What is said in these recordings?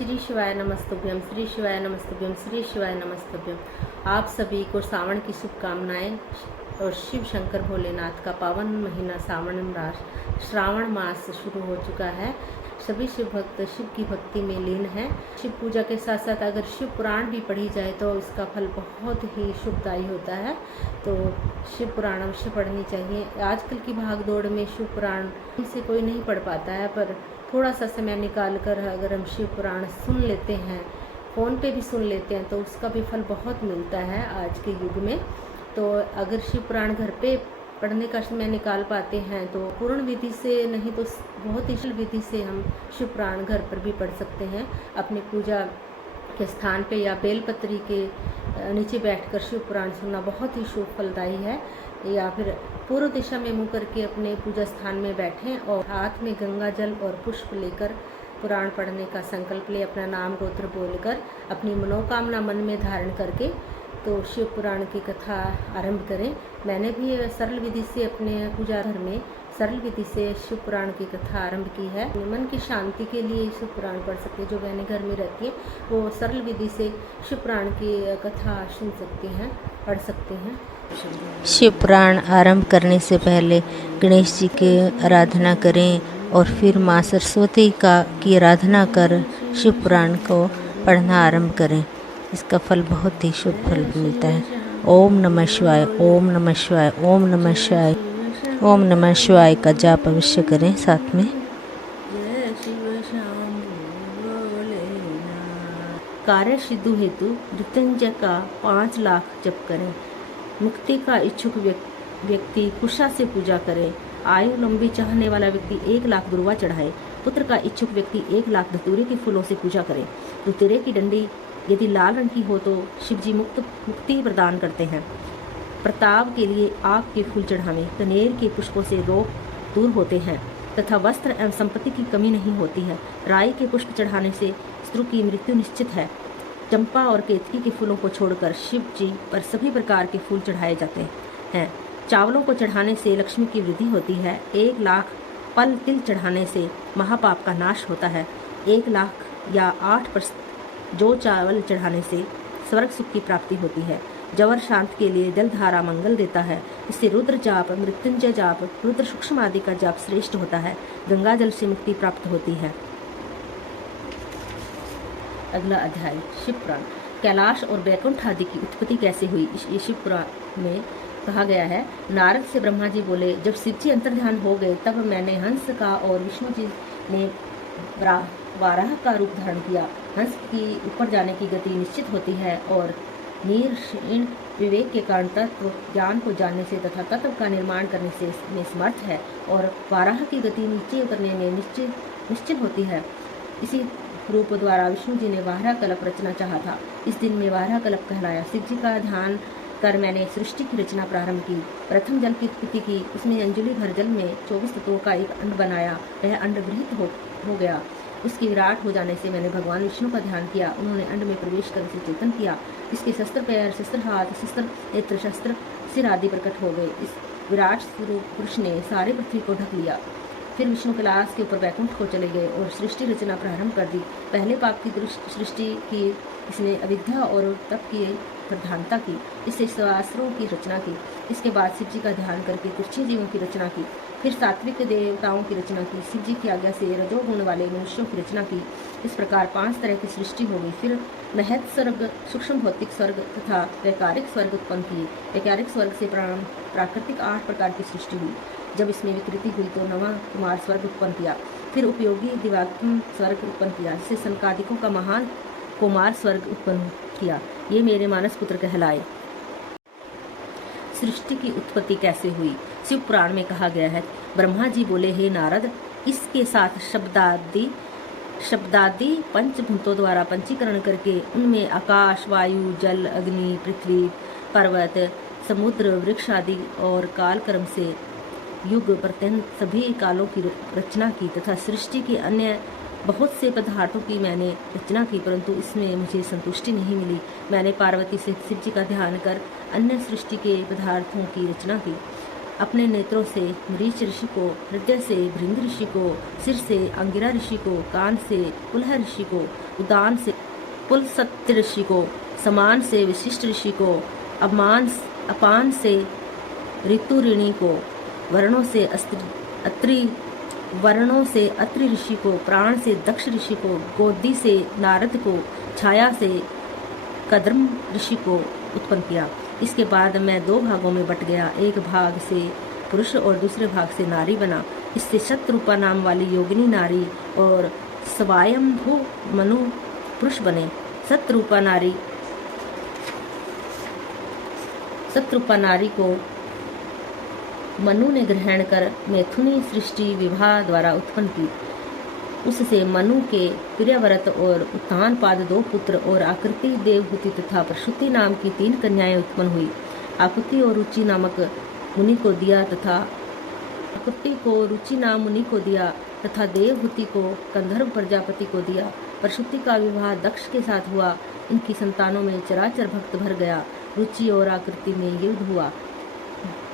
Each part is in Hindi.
श्री शिवाय नमस्तुभ्यम, श्री शिवाय नमस्तुभ्यम, श्री शिवाय नमस्तुभ्यम। आप सभी को सावन की शुभकामनाएं और शिव शंकर भोलेनाथ का पावन महीना श्रावण मास शुरू हो चुका है। सभी शिव भक्त शिव की भक्ति में लीन हैं। शिव पूजा के साथ साथ अगर शिव पुराण भी पढ़ी जाए तो इसका फल बहुत ही शुभदायी होता है। तो शिव पुराण अवश्य पढ़नी चाहिए। आजकल की भाग दौड़ में शिव पुराण से कोई नहीं पढ़ पाता है, पर थोड़ा सा समय निकाल कर अगर हम शिव पुराण सुन लेते हैं, फ़ोन पे भी सुन लेते हैं, तो उसका भी फल बहुत मिलता है आज के युग में। तो अगर शिव पुराण घर पे पढ़ने का समय निकाल पाते हैं तो पूर्ण विधि से, नहीं तो बहुत ही सरल विधि से हम शिव पुराण घर पर भी पढ़ सकते हैं। अपनी पूजा के स्थान पे या बेलपत्री के नीचे बैठकर शिव पुराण सुनना बहुत ही शुभ फलदायी है। या फिर पूर्व दिशा में मुँह करके अपने पूजा स्थान में बैठें और हाथ में गंगा जल और पुष्प लेकर पुराण पढ़ने का संकल्प ले, अपना नाम गोत्र बोलकर अपनी मनोकामना मन में धारण करके तो शिव पुराण की कथा आरंभ करें। मैंने भी सरल विधि से अपने पूजा घर में सरल विधि से शिव पुराण की कथा आरंभ की है। मन की शांति के लिए शिव पुराण पढ़ सकते हैं। जो बहनें घर में रहती हैं वो सरल विधि से शिव पुराण की कथा सुन सकते हैं, पढ़ सकते हैं। शिव पुराण आरंभ करने से पहले गणेश जी की आराधना करें और फिर माँ सरस्वती की आराधना कर शिव पुराण को पढ़ना आरंभ करें। इसका फल बहुत ही शुभ फल मिलता है। ओम नमः शिवाय, ओम नमः शिवाय, ओम नमः शिवाय, ओम नमः शिवाय का जाप अवश्य करें साथ में। कार्य सिद्धू हेतु मृत्युंजय का 5 लाख जप करें। मुक्ति का इच्छुक व्यक्ति कुशा से पूजा करे। आयु लंबी चाहने वाला व्यक्ति 1 लाख दुर्वा चढ़ाए। पुत्र का इच्छुक व्यक्ति 1 लाख धतूरे के फूलों से पूजा करे। धतूरे की डंडी यदि लाल रंग की हो तो शिवजी मुक्ति प्रदान करते हैं। प्रताप के लिए आग के फूल चढ़ावें। कनेर के पुष्पों से रोग दूर होते हैं तथा वस्त्र एवं संपत्ति की कमी नहीं होती है। राई के पुष्प चढ़ाने से स्त्री की मृत्यु निश्चित है। चंपा और केतकी के फूलों को छोड़कर शिव जी पर सभी प्रकार के फूल चढ़ाए जाते हैं। चावलों को चढ़ाने से लक्ष्मी की वृद्धि होती है। 1 लाख पल तिल चढ़ाने से महापाप का नाश होता है। 1 लाख या 8 जो चावल चढ़ाने से स्वर्ग सुख की प्राप्ति होती है। जवर शांत के लिए जलधारा मंगल देता है। इससे रुद्र जाप, मृत्युंजय जाप, रुद्र सूक्ष्म आदि का जाप श्रेष्ठ होता है। गंगा जल से मुक्ति प्राप्त होती है। अगला अध्याय शिव पुराण। कैलाश और बैकुंठ आदि की उत्पत्ति कैसे हुई, ये शिव पुराण में कहा गया है। नारद से ब्रह्मा जी बोले, जब शिव जी अंतर्ध्यान हो गए तब मैंने हंस का और विष्णु जी ने वाराह का रूप धारण किया। हंस की ऊपर जाने की गति निश्चित होती है और निर्क्षीण विवेक के कारण तत्व ज्ञान को जानने से तथा तत्व का निर्माण करने से में समर्थ है। और वाराह की गति नीचे उतरने में निश्चित होती है। इसी रूप द्वारा विष्णु जी ने वाराह कल्प रचना चाहा था। इस दिन में वाराह कल्प कहलाया। शिव जी का ध्यान कर मैंने सृष्टि की रचना प्रारंभ की। प्रथम जल की उत्पत्ति की। उसमें अंजलि भर जल में 24 तत्वों का एक अंड बनाया। वह अंड गृहीत हो गया। उसके विराट हो जाने से मैंने भगवान विष्णु का ध्यान किया। उन्होंने अंड में प्रवेश कर इसे चेतन किया। इसके शस्त्र पैर, शस्त्र हाथ, शस्त्र नेत्र, शस्त्र सिर आदि प्रकट हो गए। इस विराट स्वरूप पुरुष ने सारे पृथ्वी को ढक लिया। फिर विष्णु कैलाश के ऊपर बैकुंठ को चले गए और सृष्टि रचना प्रारंभ कर दी। पहले पाप की सृष्टि की इसने अविद्या और तप की प्रधानता की। इससे सहस्त्रों की रचना की। इसके बाद शिव जी का ध्यान करके तुच्छे जीवों की रचना की। फिर सात्विक देवताओं की रचना की। शिव जी की आज्ञा से रजोगुण वाले मनुष्यों की रचना की। इस प्रकार 5 तरह की सृष्टि हो गई। फिर महत स्वर्ग, सूक्ष्म भौतिक स्वर्ग तथा वैकारिक स्वर्ग उत्पन्न किए। वैकारिक स्वर्ग से प्राकृतिक 8 प्रकार की सृष्टि हुई। जब इसमें विकृति हुई तो नवा कुमार स्वर्ग उत्पन्न किया। फिर उपयोगी दिवात्म स्वर्ग उत्पन्न किया, जिससे सनकादिकों का महान कुमार स्वर्ग उत्पन्न किया। ये मेरे मानस पुत्र कहलाए। सृष्टि की उत्पत्ति कैसे हुई, शिव पुराण में कहा गया है। ब्रह्मा जी बोले, हे नारद, इसके साथ शब्दादि पंचभूतों द्वारा पंचीकरण करके उनमें आकाश, वायु, जल, अग्नि, पृथ्वी, पर्वत, समुद्र, वृक्ष आदि और कालक्रम से युग प्रत्यंत सभी कालों की रचना की तथा सृष्टि के अन्य बहुत से पदार्थों की मैंने रचना की, परंतु इसमें मुझे संतुष्टि नहीं मिली। मैंने पार्वती से शिव जी का ध्यान कर अन्य सृष्टि के पदार्थों की रचना की। अपने नेत्रों से मरीच ऋषि को, हृदय से भृंग ऋषि को, सिर से अंगिरा ऋषि को, कान से पुलह ऋषि को, उदान से पुलसत्य ऋषि को, समान से विशिष्ट ऋषि को, अपान से ऋतुऋणी को, वर्णों से अत्रि ऋषि को, प्राण से दक्ष ऋषि को, गोदी से नारद को, छाया से कद्रम ऋषि को उत्पन्न किया। इसके बाद मैं 2 भागों में बट गया, एक भाग से पुरुष और दूसरे भाग से नारी बना। इससे शतरूपा नाम वाली योगिनी नारी और स्वयंभू मनु पुरुष बने। शतरूपा नारी को मनु ने ग्रहण कर मैथुनी सृष्टि विवाह द्वारा उत्पन्न की। उससे मनु के प्रियव्रत और उत्तानपाद 2 पुत्र और आकृति, देवहूति तथा प्रसूति नाम की 3 कन्याएं उत्पन्न हुई। आकृति और रुचि नामक मुनि को दिया तथा तथा देवहूति को कंधर्व प्रजापति को दिया। प्रसूति का विवाह दक्ष के साथ हुआ। इनकी संतानों में चराचर भक्त भर गया। रुचि और आकृति में युद्ध हुआ।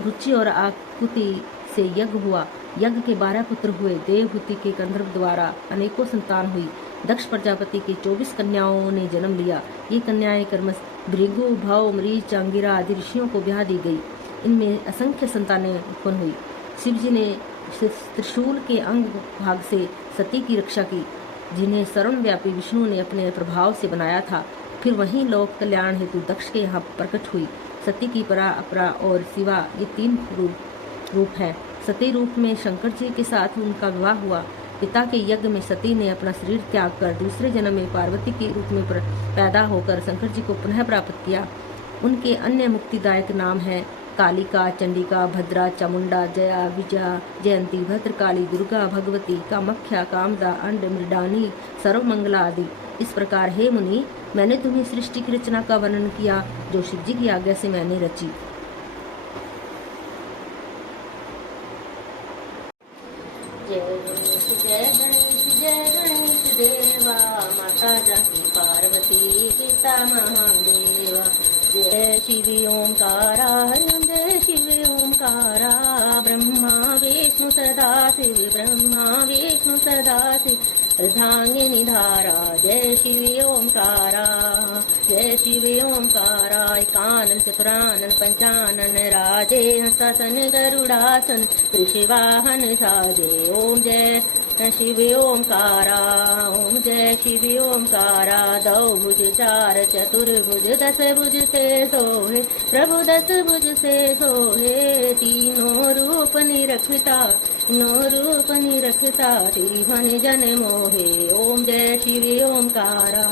रुचि और आकृति से यज्ञ हुआ। यज्ञ के 12 पुत्र हुए। देवहूति के कंधर्व द्वारा अनेकों संतान हुई। दक्ष प्रजापति की 24 कन्याओं ने जन्म लिया। ये कन्याएं कर्मश, भृगु, भव, मरीच, अंगिरा आदि ऋषियों को ब्याह दी गई। इनमें असंख्य संतानें उत्पन्न हुई। शिवजी ने त्रिशूल के अंग भाग से सती की रक्षा की, जिन्हें सर्वव्यापी विष्णु ने अपने प्रभाव से बनाया था। फिर वहीं लोक कल्याण हेतु दक्ष के यहाँ प्रकट हुई। सती की परा, अपरा और शिवा ये 3 रूप हैं। सती रूप में शंकर जी के साथ उनका विवाह हुआ। पिता के यज्ञ में सती ने अपना शरीर त्याग कर दूसरे जन्म में पार्वती के रूप में पैदा होकर शंकर जी को पुनः प्राप्त किया। उनके अन्य मुक्तिदायक नाम हैं कालिका, चंडिका, भद्रा, चामुंडा, जया, विजया, जयंती, भद्रकाली, दुर्गा, भगवती, कामाख्या, कामदा, अंड, मृडानी, सर्वमंगला आदि। इस प्रकार हे मुनि, मैंने तुम्हें सृष्टि की रचना का वर्णन किया जो शिव जी की आज्ञा से मैंने रची। जय गणेश देवा, माता जानकी पार्वती, पिता महादेवा। जय शिव ओंकारा, हरिओम जय शिव ओंकारा। ब्रह्मा विष्णु सदा शिव, ब्रह्मा विष्णु सदा शिव, अर्धांगिनी धारा। जय शिव ओंकारा, जय शिव ओंकारा। एकानन चतुरानन पंचानन राजे, हंसासन गरुड़ासन, वृषवाहन साजे। ओम जय शिव ओंकारा, ओम जय शिव ओंकारा। 2 भुज 4 चतुर्भुज, 10 भुज से सोहे प्रभु, 10 भुज से सोहे। तीनों रूप निरखता, त्रिभुवन जन मोहे। ओम जय शिव ओंकारा।